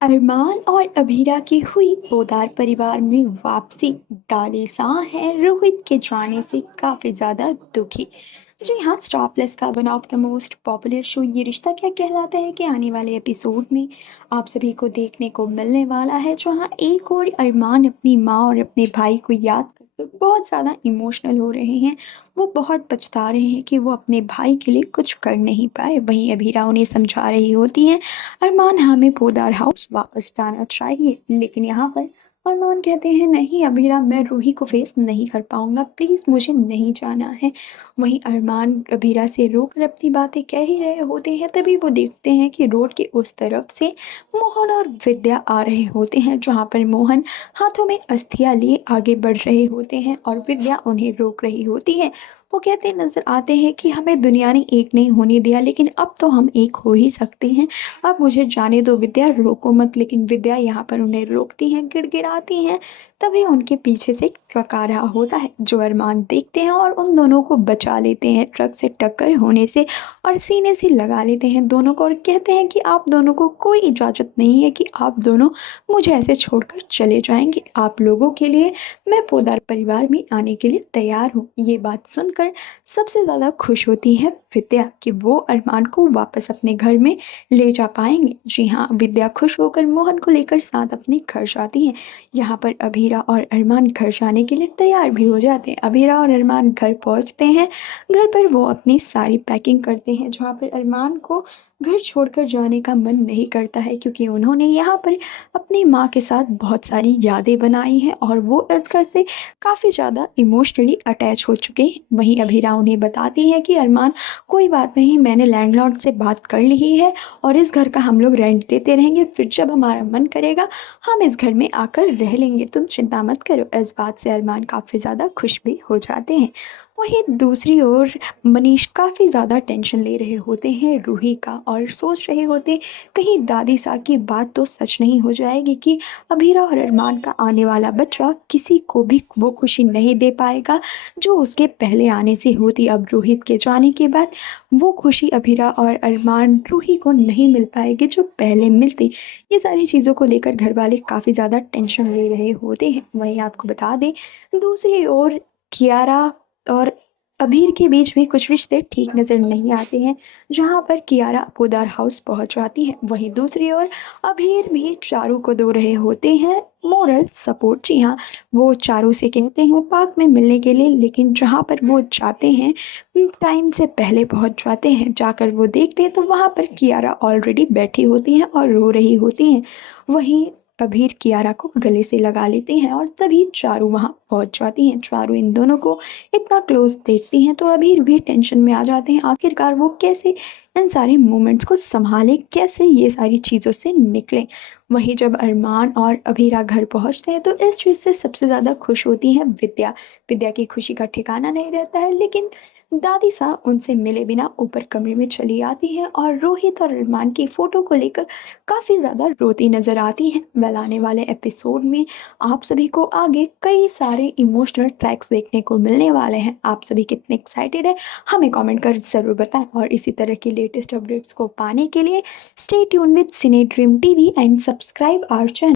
अरमान और अभीरा की हुई पोदार परिवार में वापसी। दालिसा है रोहित के जाने से काफी ज्यादा दुखी। जी हाँ, स्टार प्लस का one of the most popular show ये रिश्ता क्या कहलाता है कि आने वाले एपिसोड में आप सभी को देखने को मिलने वाला है, जहाँ एक और अरमान अपनी माँ और अपने भाई को याद करके बहुत ज़्यादा इमोशनल हो रहे हैं। वो बहुत पछता रहे हैं कि वो अपने भाई के लिए कुछ कर नहीं पाए। वहीं अभीरा उन्हें समझा रही होती है, अरमान हमें पोदार हाउस वापस जाना चाहिए, लेकिन यहाँ पर अरमान कहते हैं नहीं अभीरा, मैं रूही को फेस नहीं कर पाऊंगा, प्लीज मुझे नहीं जाना है। वहीं अरमान अभीरा से रोकर अपनी बातें कह ही रहे होते हैं, तभी वो देखते हैं कि रोड के उस तरफ से मोहन और विद्या आ रहे होते हैं, जहाँ पर मोहन हाथों में अस्थियां लिए आगे बढ़ रहे होते हैं और विद्या उन्हें रोक रही होती है। वो कहते नजर आते हैं कि हमें दुनिया ने एक नहीं होने दिया, लेकिन अब तो हम एक हो ही सकते हैं। अब मुझे जाने दो विद्या, रोको मत। लेकिन विद्या यहाँ पर उन्हें रोकती हैं, गिड़गिड़ाती हैं। तभी उनके पीछे से एक ट्रक आ रहा होता है, जो अरमान देखते हैं और उन दोनों को बचा लेते हैं ट्रक से टक्कर होने से, और सीने से लगा लेते हैं दोनों को और कहते हैं कि आप दोनों को कोई इजाज़त नहीं है कि आप दोनों मुझे ऐसे छोड़कर चले जाएंगे। आप लोगों के लिए मैं पोदार परिवार में आने के लिए तैयार हूँ। ये बात सुनकर सबसे ज़्यादा खुश होती है विद्या कि वो अरमान को वापस अपने घर में ले जा पाएंगे। जी हाँ, विद्या खुश होकर मोहन को लेकर साथ अपने घर जाती है। यहाँ पर अभीरा और अरमान घर जाने के लिए तैयार भी हो जाते हैं। अभीरा और अरमान घर पहुँचते हैं। घर पर वो अपनी सारी पैकिंग करते हैं, जहाँ पर अरमान को घर छोड़कर जाने का मन नहीं करता है, क्योंकि उन्होंने यहाँ पर अपनी माँ के साथ बहुत सारी यादें बनाई हैं और वो इस घर से काफ़ी ज़्यादा इमोशनली अटैच हो चुके हैं। वहीं अभीरा उन्हें बताती है कि अरमान कोई बात नहीं, मैंने लैंडलॉर्ड से बात कर ली है और इस घर का हम लोग रेंट देते रहेंगे, फिर जब हमारा मन करेगा हम इस घर में आकर रह लेंगे, तुम चिंता मत करो। इस बात से अरमान काफ़ी ज़्यादा खुश भी हो जाते हैं। वहीं दूसरी ओर मनीष काफ़ी ज़्यादा टेंशन ले रहे होते हैं रूही का, और सोच रहे होते कहीं दादी सा की बात तो सच नहीं हो जाएगी कि अभीरा और अरमान का आने वाला बच्चा किसी को भी वो खुशी नहीं दे पाएगा जो उसके पहले आने से होती। अब रोहित के जाने के बाद वो खुशी अभीरा और अरमान रूही को नहीं मिल पाएगी जो पहले मिलती। ये सारी चीज़ों को लेकर घर वाले काफ़ी ज़्यादा टेंशन ले रहे होते हैं। वहीं आपको बता दें, दूसरी ओर कियारा और अबीर के बीच भी कुछ रिश्ते ठीक नज़र नहीं आते हैं, जहाँ पर कियारा पोदार हाउस पहुँच जाती है। वहीं दूसरी ओर अबीर भी चारू को दो रहे होते हैं मोरल सपोर्ट। जी हाँ, वो चारू से कहते हैं पार्क में मिलने के लिए, लेकिन जहाँ पर वो जाते हैं टाइम से पहले पहुँच जाते हैं। जाकर वो देखते हैं तो वहाँ पर कियारा ऑलरेडी बैठी होती हैं और रो रही होती हैं। वहीं अबीर कियारा को गले से लगा लेते हैं और तभी चारू वहाँ पहुँच जाती हैं। चारू इन दोनों को इतना क्लोज देखती हैं तो अबीर भी टेंशन में आ जाते हैं, आखिरकार वो कैसे इन सारे मोमेंट्स को संभाले, कैसे ये सारी चीज़ों से निकले। वहीं जब अरमान और अभीरा घर पहुंचते हैं तो इस चीज़ से सबसे ज़्यादा खुश होती है विद्या। विद्या की खुशी का ठिकाना नहीं रहता है, लेकिन दादी सा उनसे मिले बिना ऊपर कमरे में चली आती है और रोहित और अरमान की फ़ोटो को लेकर काफ़ी ज़्यादा रोती नज़र आती हैं। वेल, आने वाले एपिसोड में आप सभी को आगे कई सारे इमोशनल ट्रैक्स देखने को मिलने वाले हैं। आप सभी कितने एक्साइटेड है हमें कमेंट कर ज़रूर बताएं, और इसी तरह की लेटेस्ट अपडेट्स को पाने के लिए stay tune with cine dream TV and subscribe our channel.